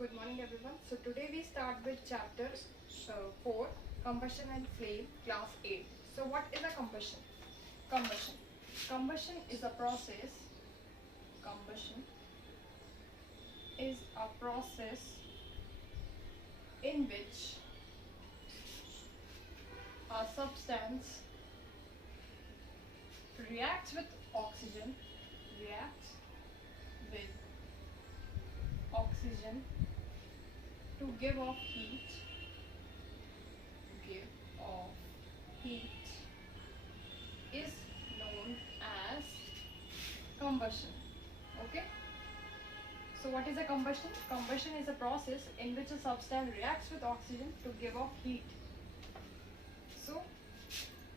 Good morning everyone. So today we start with chapter 4, combustion and flame, class 8. So what is a combustion? Combustion. Combustion is a process. Combustion is a process in which a substance reacts with oxygen, reacts with oxygen to give off heat, is known as combustion. Okay, so what is a combustion? Combustion is a process in which a substance reacts with oxygen to give off heat. So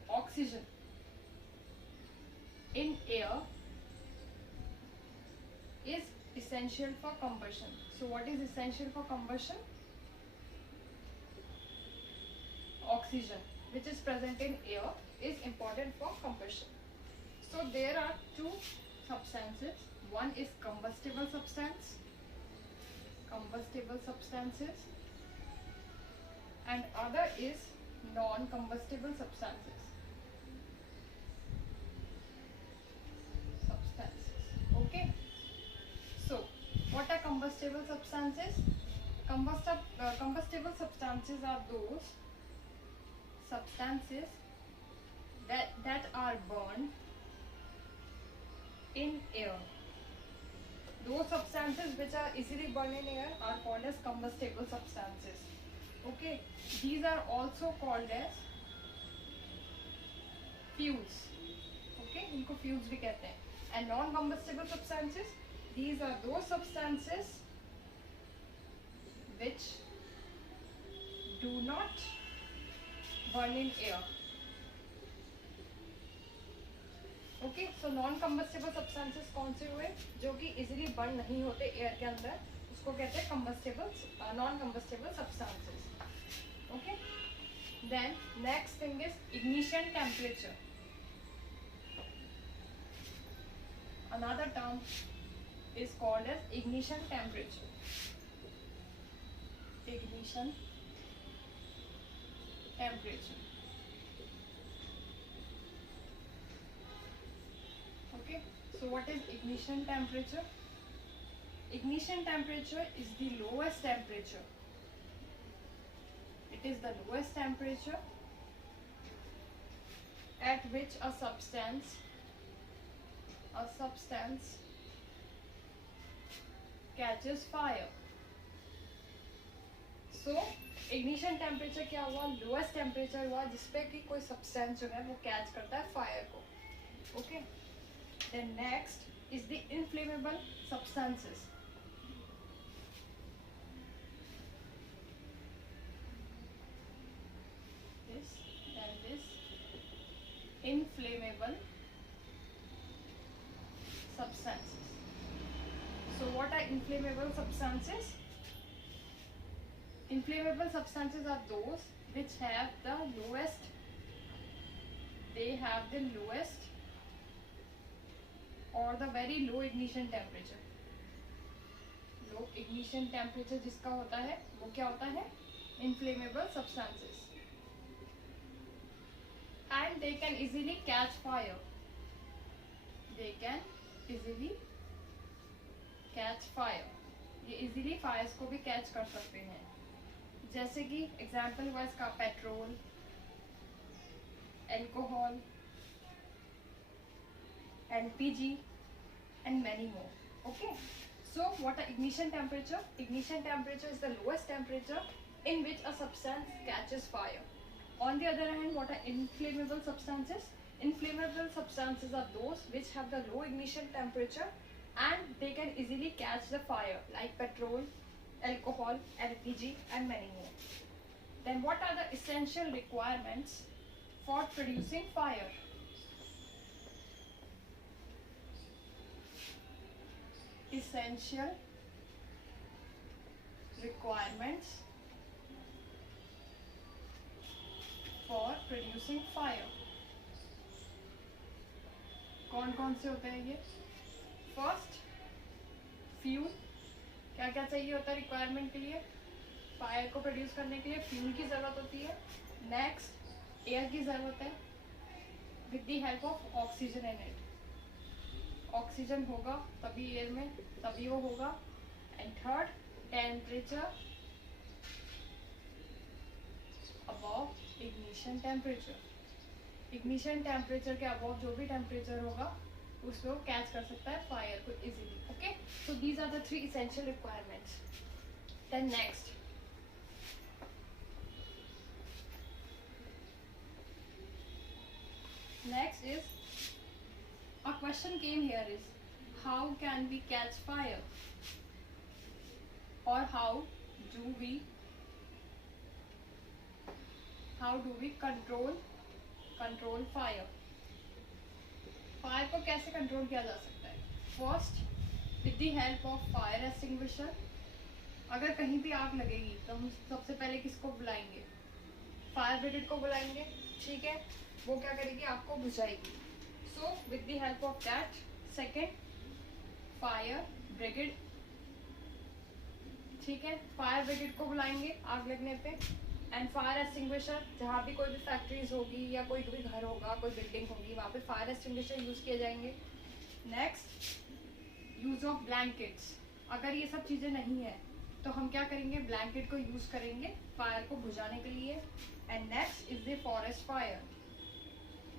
oxygen in air is essential for combustion. So what is essential for combustion? Oxygen, which is present in air, is important for combustion. So there are two substances. One is combustible substances, and other is non-combustible substances. Okay. So what are combustible substances? Combustible substances are those substances that are burned in air. Those substances which are easily burned in air are called as combustible substances. Okay, these are also called as fuels. Okay, इनको fuels भी कहते हैं. And non-combustible substances, these are those substances which do not burn in air. Okay, so non-combustible substances कौन से हुए? जो कि easily burn नहीं होते air के अंदर, उसको कहते हैं combustible, non-combustible substances. Okay, then next thing is ignition temperature. Another term is called as ignition temperature. Ignition temperature. Okay, so what is ignition temperature? Ignition temperature is the lowest temperature. It is the lowest temperature at which a substance catches fire. So ignition temperature क्या हुआ? Lowest temperature हुआ जिसपे कि कोई substance जो है वो catch करता है fire को. Okay. Then next is the inflammable substances. Inflammable substances. So what are inflammable substances? Inflammable substances are those which have the lowest or the very low ignition temperature. Low ignition temperature जिसका होता है वो क्या होता है? Inflammable substances. And they can easily catch fire. ये easily fires को भी catch कर सकते हैं. जैसे कि example हुआ इसका petrol, alcohol, LPG and many more. Okay. So what are ignition temperature? Ignition temperature is the lowest temperature in which a substance catches fire. On the other hand, what are inflammable substances? Inflammable substances are those which have the low ignition temperature and they can easily catch the fire, like petrol, alcohol, LPG and many more. Then what are the essential requirements for producing fire? Essential requirements for producing fire. कौन कौन से होते हैं ये? First fuel, क्या क्या चाहिए होता है रिक्वायरमेंट के लिए? फायर को प्रोड्यूस करने के लिए फ्यूल की ज़रूरत होती है। नेक्स्ट एयर की ज़रूरत है with the help of oxygen in it. Oxygen होगा तभी एयर में, तभी वो होगा। And third, temperature above ignition temperature. Ignition temperature के अबव जो भी टेम्परेचर होगा उसको कैच कर सकता है फायर को easily. Okay, so these are the 3 essential requirements. Then next is a question came here is how can we catch fire, or how do we control fire? Fire को कैसे control किया जा सकता है? First, with the help of fire extinguisher. अगर कहीं भी आग लगेगी तो हम सबसे पहले किसको बुलाएंगे? फायर ब्रिगेड को बुलाएंगे, ठीक है। वो क्या करेगी? आपको बुझाएगी। So with the help of that, second fire brigade, ठीक है, फायर ब्रिगेड को बुलाएंगे आग लगने पे। एंड फायर एक्सटिंग्विशर, जहाँ भी कोई भी फैक्ट्रीज होगी या कोई भी घर होगा, कोई बिल्डिंग होगी, वहाँ पे फायर एक्सटिंग्विशर यूज किए जाएंगे। Next, use of blankets. अगर ये सब चीज़ें नहीं है तो हम क्या करेंगे? ब्लैंकेट को यूज करेंगे फायर को बुझाने के लिए। And next is the forest fire.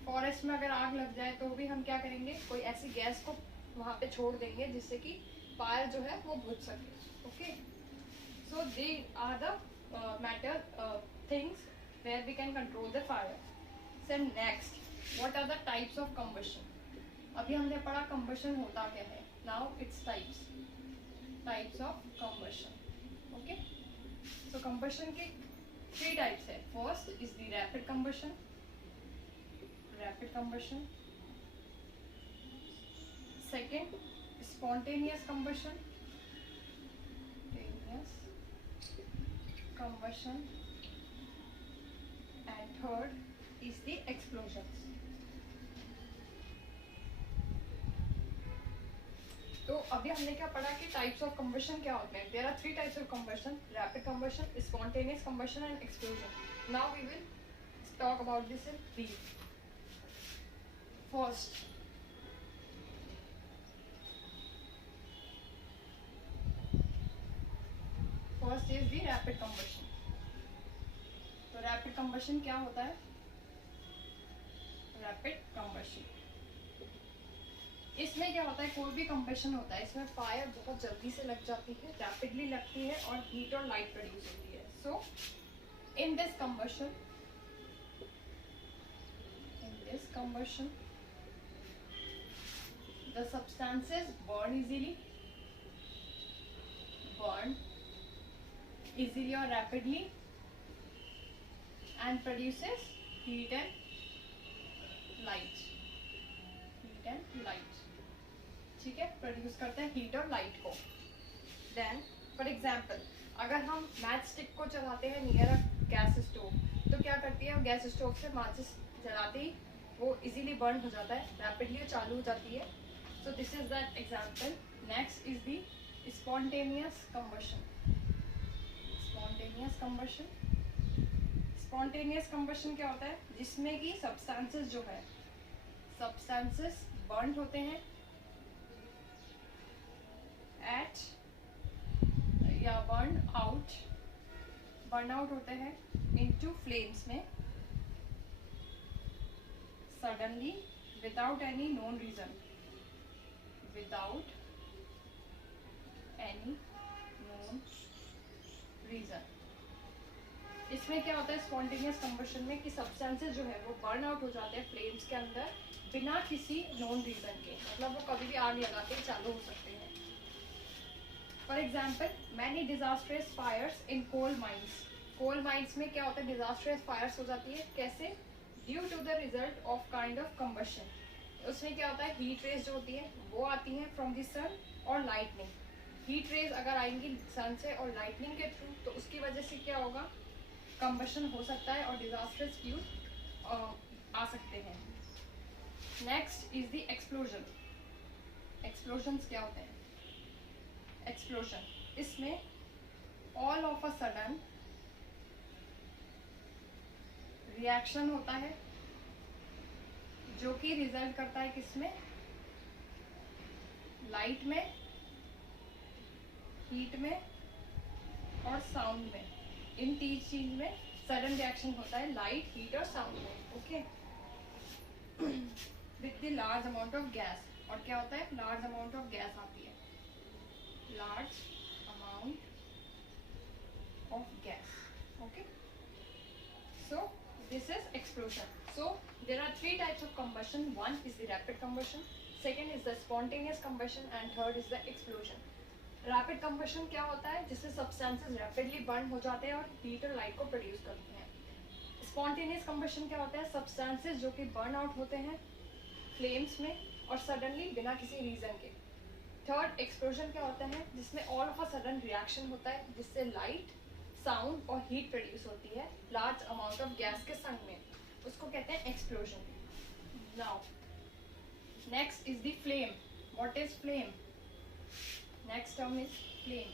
Forest में अगर आग लग जाए तो भी हम क्या करेंगे? कोई ऐसी गैस को वहाँ पे छोड़ देंगे जिससे कि फायर जो है वो बुझ सके। Okay, so they are the matter things where we can control the fire. So next, what are the types of combustion? अभी हमने पढ़ा combustion होता क्या है. Now its types of combustion. Okay, so combustion के 3 types है. First is the rapid combustion. Second, spontaneous combustion. And third is the explosions. तो अभी हमने क्या पढ़ा कि टाइप्स ऑफ कंबशन क्या होते हैं? There are 3 types of combustion: rapid combustion, spontaneous combustion and explosion. Now we will talk about this in brief. First, is the rapid combustion. तो रैपिड कंबशन क्या होता है? रैपिड कंबशन, इसमें क्या होता है? कोई भी कंबशन होता है, इसमें फायर बहुत जल्दी से लग जाती है, रैपिडली लगती है और हीट और लाइट प्रोड्यूस होती है. So in this combustion the substances burn easily or rapidly and produces heat and light. ठीक है, प्रोड्यूस करते हैं हीट और लाइट को. देन फॉर एग्जाम्पल, अगर हम मैच स्टिक को चलाते हैं नियर अ गैस स्टोव, तो क्या करती है? गैस स्टोव से माचिस जलाते ही वो इजीली बर्न हो जाता है, रैपिडली चालू हो जाती है. सो this is that example. Next is the spontaneous combustion. Spontaneous combustion क्या होता है? जिसमें कि सब्सटेंसेस जो है, सब्सटेंसेस बर्न होते हैं एट या बर्न आउट होते हैं इनटू फ्लेम्स में suddenly without any known reason. इसमें क्या होता है स्पॉन्टेनियस कंबशन में कि सब्सटेंसेस जो है वो बर्न आउट हो जाते हैं फ्लेम्स के अंदर बिना किसी नोन रीजन के. मतलब वो कभी भी आग लगा के चालू हो सकते हैं. For example, many disastrous fires in coal mines. Coal mines में क्या होता है? डिजास्ट्रस फायर्स हो जाती है. कैसे? Due to the result of kind of combustion. उसमें क्या होता है? हीट रेज जो होती है वो आती है फ्रॉम द सन और लाइटनिंग. हीट रेज अगर आएंगी सन से और लाइटनिंग के थ्रू तो उसकी वजह से क्या होगा? कंबशन हो सकता है और डिजास्टर्स फ्यूज आ सकते हैं. Next is the explosion. Explosions क्या होते हैं? एक्सप्लोजन इसमें all of a sudden reaction होता है जो कि रिजल्ट करता है किसमें, लाइट में, हीट में और साउंड में। इन तीन चीज में सडन रिएक्शन होता है, लाइट, हीट और साउंड में। Okay, with the large amount of gas. और क्या होता है, लार्ज अमाउंट ऑफ गैस आती है, large amount of gas. Okay, so this is explosion. So there are three types of combustion. One is the rapid combustion, second is the spontaneous combustion and third is the explosion. Rapid combustion क्या होता है, जिससे substances rapidly burn हो जाते हैं और heat और light को produce करते हैं। Spontaneous combustion क्या होता है, substances जो कि burn out होते हैं flames में और suddenly बिना किसी reason के। Third explosion क्या होता है, जिसमें all of a sudden reaction होता है जिससे light, साउंड और हीट प्रोड्यूस होती है लार्ज अमाउंट ऑफ गैस के संग में, उसको कहते हैं explosion. Now next is the flame. What is flame? Next term is flame.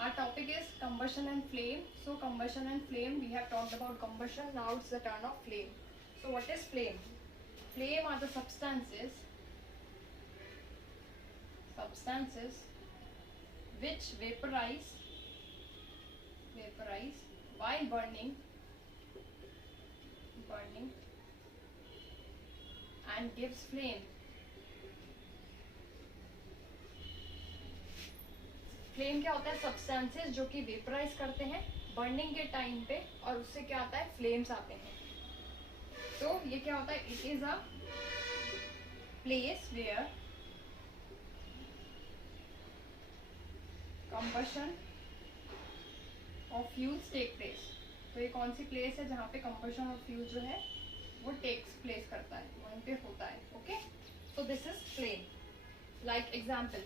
Our topic is combustion and flame. So combustion and flame, we have talked about combustion, now it's the turn of flame. So what is flame? Flame are the substances which vaporize while burning and gives flame. Flame क्या होता है, substances जो कि vaporise करते हैं burning के time पे और उससे क्या आता है, फ्लेम्स आते हैं। तो ये क्या होता है, it is a place where combustion of fuels take place. तो ये कौन सी प्लेस है जहाँ पे कंबशन ऑफ फ्यूल जो है वो टेक्स प्लेस करता है, वहीं पे होता है। Okay, so this is flame. Like example,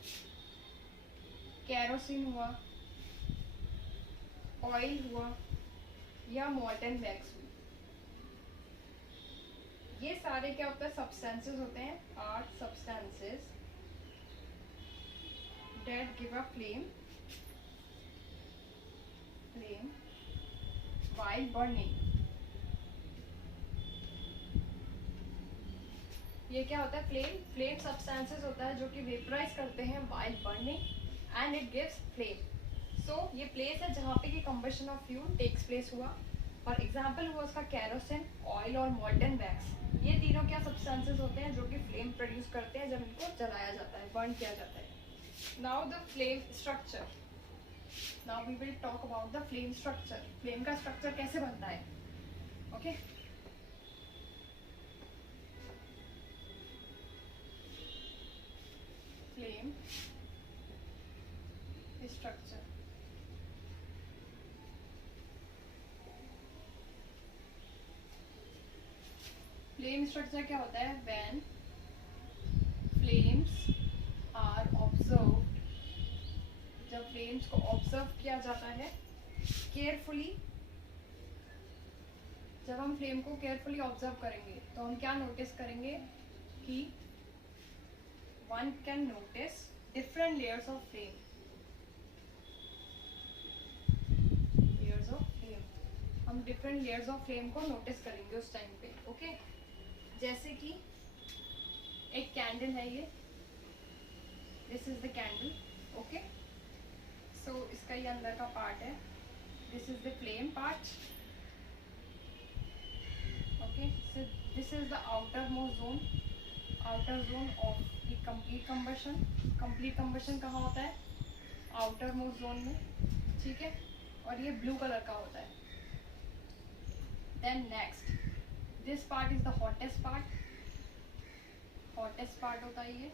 kerosene हुआ, ऑयल हुआ या मॉल्टन वैक्स हुई, ये सारे क्या होता है, सब्सटेंसेस होते हैं, are substances that give a flame while burning। ये क्या होता है, फ्लेम सब्सटेंसेस होता है जो कि वेपराइज करते हैं while burning and it gives flame। सो ये प्लेस है जहाँ पे कि combustion of fuel takes place हुआ, और एग्जाम्पल हुआ उसका कैरोसिन, ऑयल और मॉल्टन वैक्स। ये तीनों क्या सब्सटेंसेस होते हैं जो कि फ्लेम प्रोड्यूस करते हैं जब इनको जलाया जाता है, बर्न किया जाता है। Now the flame structure. Now we will talk about the flame structure. Flame का structure कैसे बनता है? Okay? Flame structure. Flame structure क्या होता है? When flames are observed, जब फ्लेम्स को ऑब्जर्व किया जाता है केयरफुली, जब हम फ्लेम को केयरफुली ऑब्जर्व करेंगे तो हम क्या नोटिस करेंगे कि one can notice different layers of flame, हम डिफरेंट लेयर्स ऑफ फ्लेम को नोटिस करेंगे उस टाइम पे। ओके, जैसे कि एक कैंडल है, ये this is the candle. Okay, so इसका ये अंदर का पार्ट है, this is the flame part. Okay, so this is the outermost zone, outer zone of the complete combustion. Complete combustion कहाँ होता है, आउटर मोस्ट जोन में, ठीक है, और ये ब्लू कलर का होता है। Then next, this part is the hottest part, hottest part होता है ये,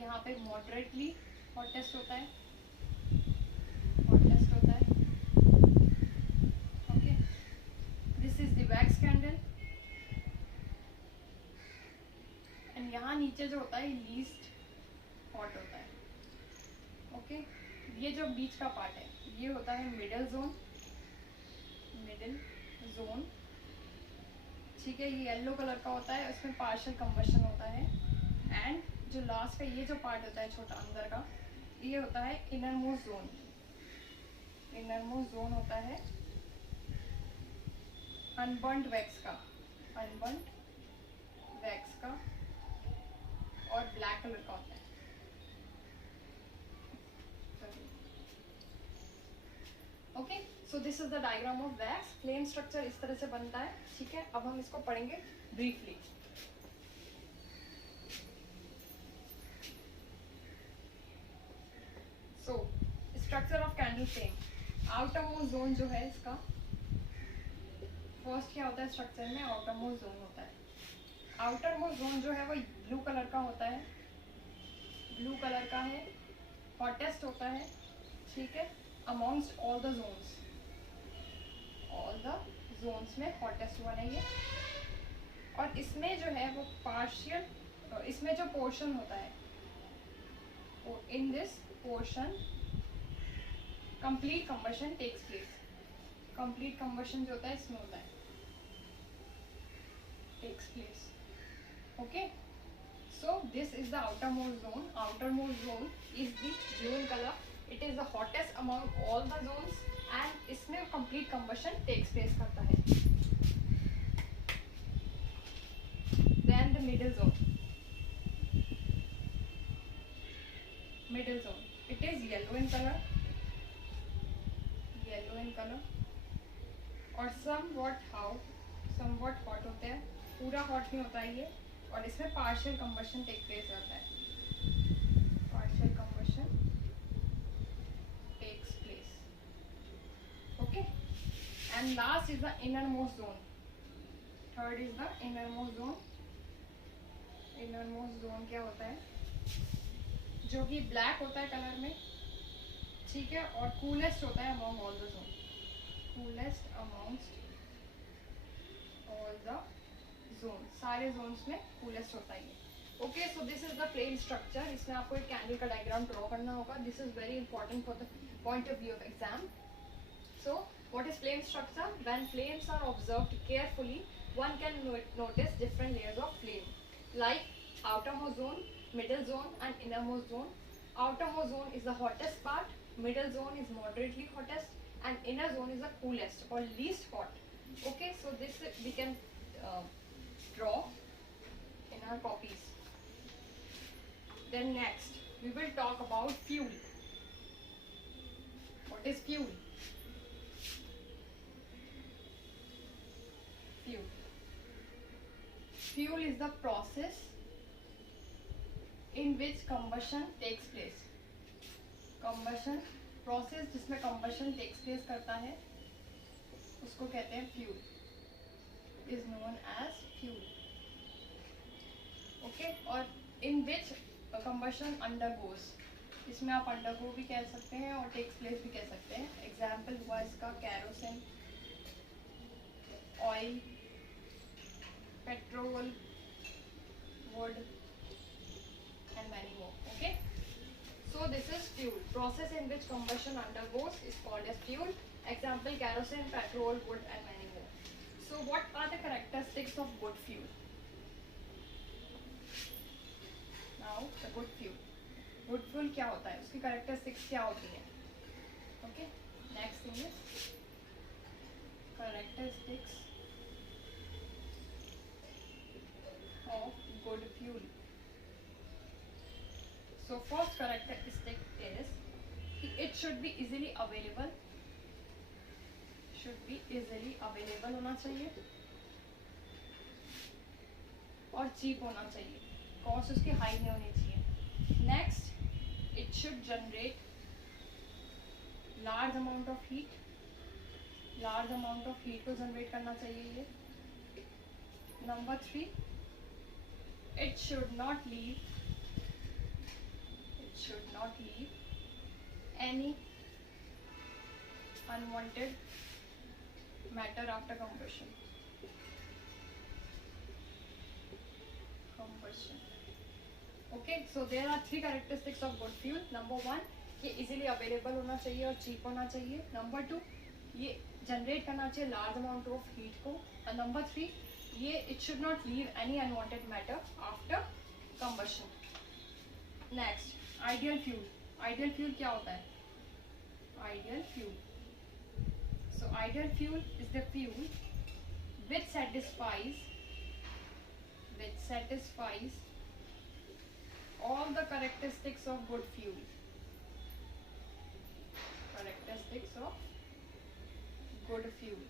यहाँ पे मॉडरेटली हॉटेस्ट होता है, हॉटेस्ट होता है। Okay, this is the wax candle, and यहाँ नीचे जो होता है लीस्ट हॉट होता है। ओके, ये जो बीच का पार्ट है ये होता है मिडल जोन, मिडल जोन, ठीक है, ये येलो कलर का होता है, उसमें पार्शियल कंबशन होता है। एंड जो लास्ट का ये जो पार्ट होता है छोटा अंदर का, ये होता है inner most zone. Inner most zone होता है अनबर्न्ड वैक्स का, अनबर्न्ड वैक्स का, और ब्लैक कलर का होता है। Okay, so this is the diagram of wax. Flame structure इस तरह से बनता है, ठीक है। अब हम इसको पढ़ेंगे briefly. So structure of candle flame. Outer most zone जो है इसका, फर्स्ट क्या होता है स्ट्रक्चर में, आउटर मोस्ट जोन होता है। आउटर मोस्ट जोन जो है वो ब्लू कलर का होता है, ब्लू कलर का है, हॉटेस्ट होता है, ठीक है, amongst all the zones. All the zones में हॉटेस्ट वन है ये। और इसमें जो है वो पार्शियल, इसमें जो पोर्शन होता है, in this portion complete combustion takes place. Complete combustion जो होता है इसमें होता है, takes place. Okay, so this is the outermost zone. Outermost zone is the jewel color. It is the hottest among all the zones and इसमें complete combustion takes place करता है. Then the middle zone. Middle zone. It is yellow in color. Yellow in color. और somewhat hot होते हैं. पूरा hot नहीं होता है ये. और इसमें partial combustion take place होता है. Partial combustion takes place. Okay. And last is the innermost zone. Third is the innermost zone. Innermost zone क्या होता है? जो कि black होता है कलर में, ठीक है, और coolest होता है among all the zone. Coolest amongst all the zones. सारे zones में coolest होता है ये. Okay, so this is the flame structure. इसमें आपको एक candle का diagram draw करना होगा. This is very important for the point of view of exam. So, what is flame structure? When flames are observed carefully, one can notice different layers of flame, like outermost zone, middle zone, and innermost zone. Outermost zone is the hottest part, middle zone is moderately hottest, and inner zone is the coolest or least hot. Okay, so this we can draw in our copies. Then next, we will talk about fuel. What is fuel? Fuel. Fuel is the process in which combustion takes place. Combustion process जिसमें combustion takes place करता है, उसको कहते हैं fuel. Is known as fuel. Okay, और in which combustion undergoes. इसमें आप undergo भी कह सकते हैं और takes place भी कह सकते हैं. Example हुआ इसका kerosene, oil, petrol, wood, and many more. Okay, so this is fuel. Process in which combustion undergoes is called as fuel. Example kerosene, petrol, wood, and many more. So what are the characteristics of good fuel? Now the good fuel. Good fuel क्या होता है, उसकी characteristics क्या होती है? Okay, next thing is characteristics of good fuel. So first characteristic is it should be easily available. Should be easily available होना चाहिए और cheap होना चाहिए. Cost उसकी high नहीं होनी चाहिए. Next, it should generate large amount of heat. Large amount of heat को generate करना चाहिए ये. Number 3, it should not leave any unwanted matter after combustion. Okay, so there are 3 characteristics of good fuel. Number 1, ये easily available होना चाहिए और cheap होना चाहिए. Number 2, ये generate करना चाहिए large amount of heat को. And number 3, ये it should not leave any unwanted matter after combustion. Next, ideal fuel. Ideal fuel क्या होता है? Ideal fuel, so ideal fuel is the fuel which satisfies all the characteristics of good fuel. Characteristics of good fuel.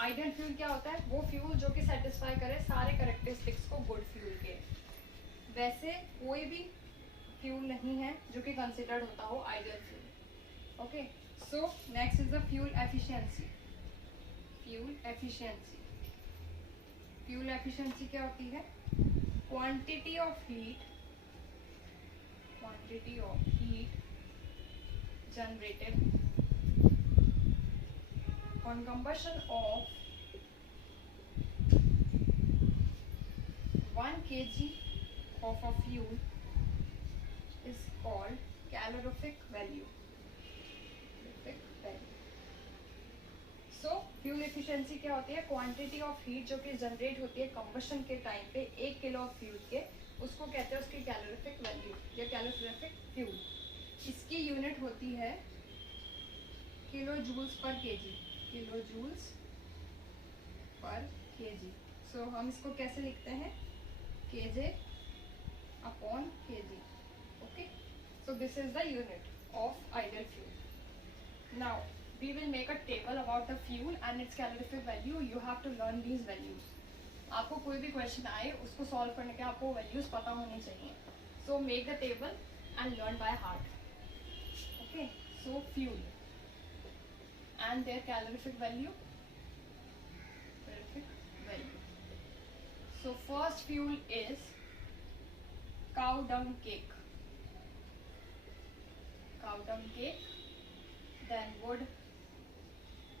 Ideal fuel क्या होता है? वो fuel जो कि satisfy करे सारे करेक्टरिस्टिक्स को गुड फ्यूल के। वैसे कोई भी फ्यूल नहीं है जो कि कंसिडर्ड होता हो ideal fuel. Okay, so next is the fuel efficiency. Fuel efficiency, fuel efficiency क्या होती है? Quantity of heat generated on combustion of 1 kg of a fuel is called calorific value. So fuel efficiency क्या होती है? Quantity of heat जो कि generate होती है कंबशन के टाइम पे 1 किलो ऑफ फ्यूल के, उसको कहते हैं उसकी कैलोरीफिक वैल्यू या कैलोरीफिक फ्यूल। इसकी यूनिट होती है kilo joules per KG, kilo joules per KG. So हम इसको कैसे लिखते हैं? KJ upon KG. Okay, so this is the unit of ideal fuel. Now we will make a table about the fuel and its calorific value. You have to learn these values. आपको कोई भी question आए उसको solve करने के आपको values पता होनी चाहिए। So make the table and learn by heart. Okay, so fuel and their calorific value. So first fuel is cow dung cake, then wood,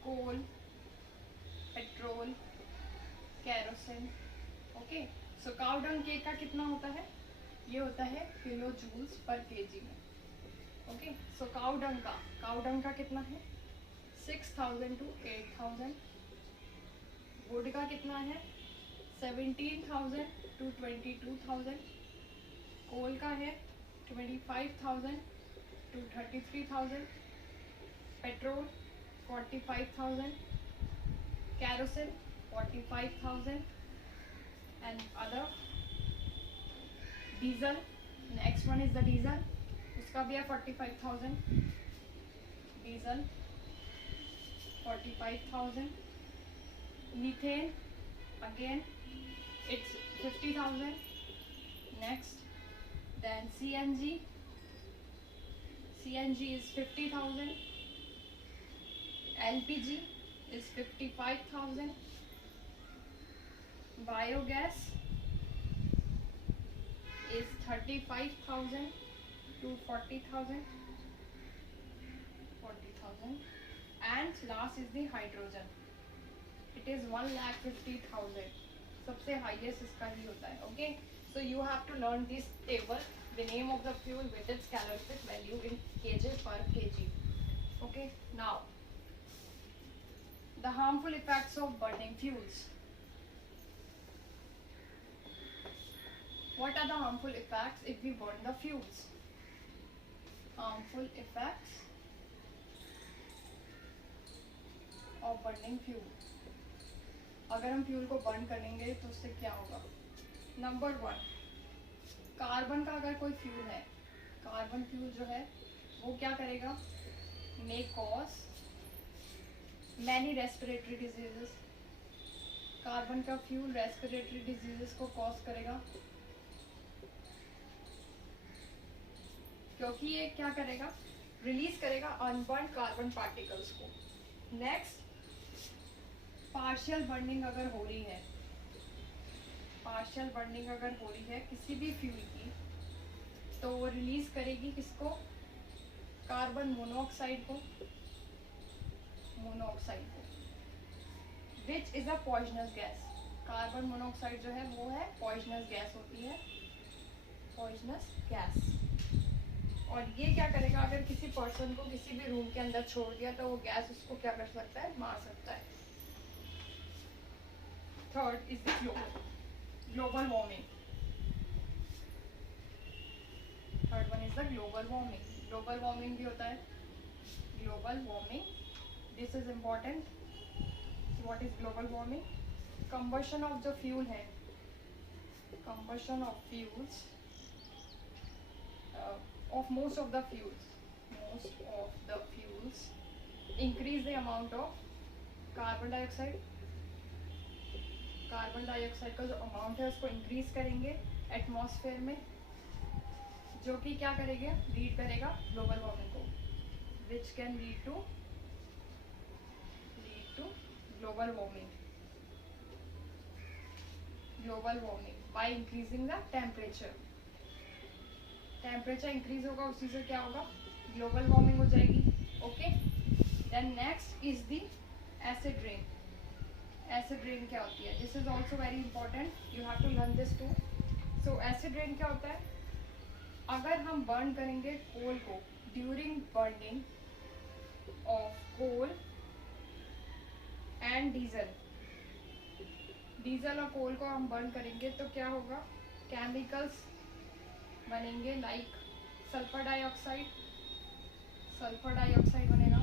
coal, petrol, kerosene. Okay, so cow dung cake का कितना होता है? ये होता है kilo joules per KG में। Okay, सो cow dung का कितना है? 6000 to 8000। वुड का कितना है? 17000 to 22000। कोल का है 25000 to 33000। Petrol 45000। Kerosene 45000 and other. Diesel, next one is the diesel, उसका भी है 45000। Diesel 45000। Methane again it's 50000 next, then CNG is 50000, LPG is 55000, biogas is 35000 to 40000, and last is the hydrogen, it is 1,50,000। सबसे highest इसका ही होता है। Okay, so you have to learn this table, the name of the fuel with its calorific value in KJ per KG. Okay, now the harmful effects of burning fuels. What are the harmful effects if we burn the fuels? Harmful effects of burning fuel। अगर हम fuel को burn करेंगे तो उससे क्या होगा? Number 1, carbon का अगर कोई फ्यूल है, कार्बन फ्यूल जो है वो क्या करेगा? May cause many respiratory diseases. Carbon का फ्यूल रेस्पिरेटरी डिजीजेस को कॉज करेगा, क्योंकि ये क्या करेगा? रिलीज करेगा अनबर्न कार्बन पार्टिकल्स को। नेक्स्ट, पार्शियल बर्निंग अगर हो रही है, किसी भी फ्यूल की, तो वो रिलीज करेगी किसको? कार्बन मोनोऑक्साइड को, which is a poisonous gas. Carbon monoxide जो है वो है पॉइजनस गैस होती है, पॉइजनस गैस। और ये क्या करेगा? अगर किसी पर्सन को किसी भी रूम के अंदर छोड़ दिया तो वो गैस उसको क्या कर सकता है? मार सकता है। Third is the global warming. Third one is the global warming. Global warming भी होता है. Global warming, this is important. What is global warming? Combustion of the fuel है. Combustion of fuels, of most of the fuels increase the amount of carbon dioxide. Carbon dioxide का जो amount है उसको increase करेंगे atmosphere में, जो कि क्या करेगा, लीड करेगा ग्लोबल वार्मिंग को, which can lead to global warming. Global warming by increasing the temperature. Temperature increase होगा, उसी से क्या होगा, ग्लोबल वार्मिंग हो जाएगी. Okay. Then next is the acid rain. Acid rain क्या होती है? This is also very important, you have to learn this too. So acid rain क्या होता है? अगर हम बर्न करेंगे कोल को, during burning of coal and diesel, diesel और कोल को हम बर्न करेंगे तो क्या होगा, केमिकल्स बनेंगे like sulphur dioxide. Sulphur dioxide बनेगा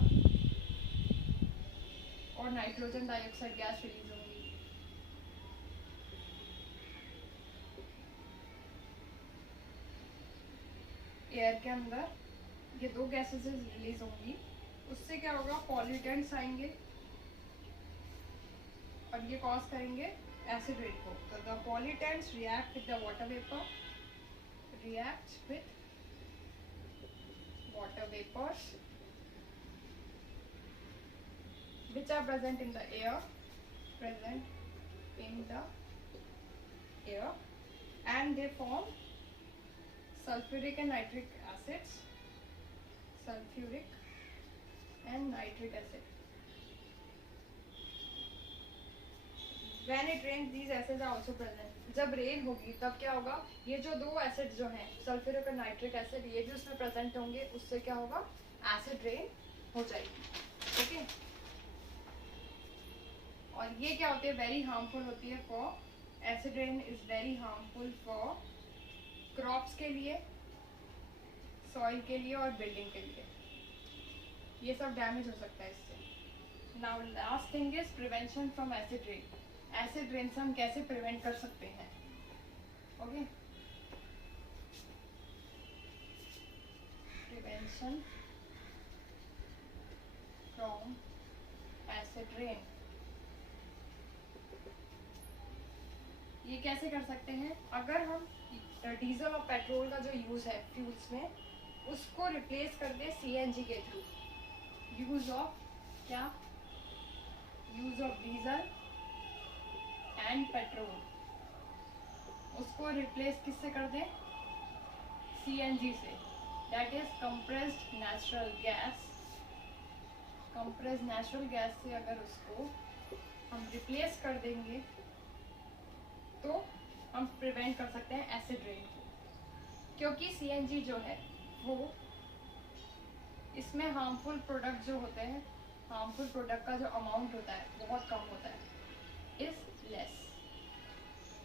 और नाइट्रोजन डाइऑक्साइड गैस रिलीज होंगी. एयर के अंदर ये दो गैसेस रिलीज होंगी. उससे क्या होगा, पॉल्यूटेंट्स आएंगे और ये कॉज करेंगे एसिड रेन को. तो the pollutants react with the water vapour, reacts with water vapors which are present in the air, and they form sulfuric and nitric acids. Sulfuric and nitric acid. When it rains, these acids are also present. जब rain होगी तब क्या होगा, ये जो दो acid जो हैं, सल्फ्यूरिक और नाइट्रिक एसिड, ये भी उसमें प्रेजेंट होंगे. उससे क्या होगा, एसिड रेन हो जाएगी. ओके. और ये क्या होती है, वेरी हार्मफुल होती है for, acid rain is very harmful for crops के लिए, सॉइल के लिए और बिल्डिंग के लिए. ये सब डैमेज हो सकता है इससे. Now last thing is prevention from acid rain. Acid rain से हम कैसे प्रिवेंट कर सकते हैं? Okay. Prevention from acid rain, ये कैसे कर सकते हैं? अगर हम डीजल और पेट्रोल का जो यूज है फ्यूल्स में, उसको रिप्लेस कर दे सीएनजी के थ्रू. यूज ऑफ क्या, use of diesel and petrol, उसको रिप्लेस किससे कर दें, सीएनजी से. That is compressed natural gas. Compressed natural gas से अगर उसको हम रिप्लेस कर देंगे तो हम प्रिवेंट कर सकते हैं एसिड रेन को. क्योंकि सीएनजी जो है वो, इसमें हार्मफुल प्रोडक्ट जो होते हैं, हार्मफुल प्रोडक्ट का जो अमाउंट होता है बहुत कम होता है, इज लेस.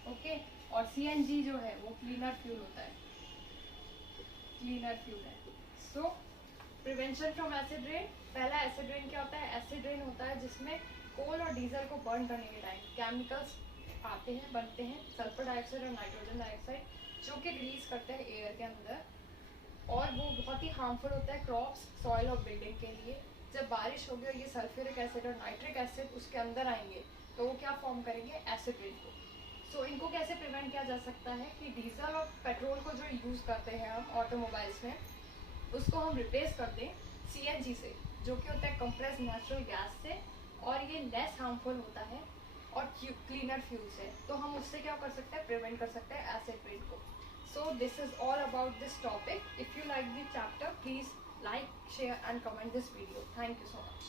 ओके. और सीएनजी जो है वो क्लीनर फ्यूल होता है, क्लीनर फ्यूल है. सो प्रिवेंशन फ्रॉम एसिड रेन. पहला एसिड रेन क्या होता है? एसिड रेन होता है जिसमें कोल और डीजल को बर्न करने के टाइम केमिकल्स आते हैं, बनते हैं, सल्फर डाइऑक्साइड और नाइट्रोजन डाइऑक्साइड, जो कि रिलीज करते हैं एयर के अंदर, और वो बहुत ही हार्मफुल होता है क्रॉप्स, सॉइल और बिल्डिंग के लिए. जब बारिश होगी और ये सल्फ्यूरिक एसिड और नाइट्रिक एसिड उसके अंदर आएंगे तो वो क्या फॉर्म करेंगे, एसिड रेन को. सो इनको कैसे प्रिवेंट किया जा सकता है कि डीजल और पेट्रोल को जो यूज़ करते हैं हम ऑटोमोबाइल्स में, उसको हम रिप्लेस कर दें सीएनजी से, जो कि होता है कंप्रेस्ड नेचुरल गैस से, और ये लेस हार्मफुल होता है और क्लीनर फ्यूल से. तो हम उससे क्या कर सकते हैं, प्रिवेंट कर सकते हैं एसिड रेन को. So this is all about this topic. If you like the chapter, please like, share and comment this video. Thank you so much.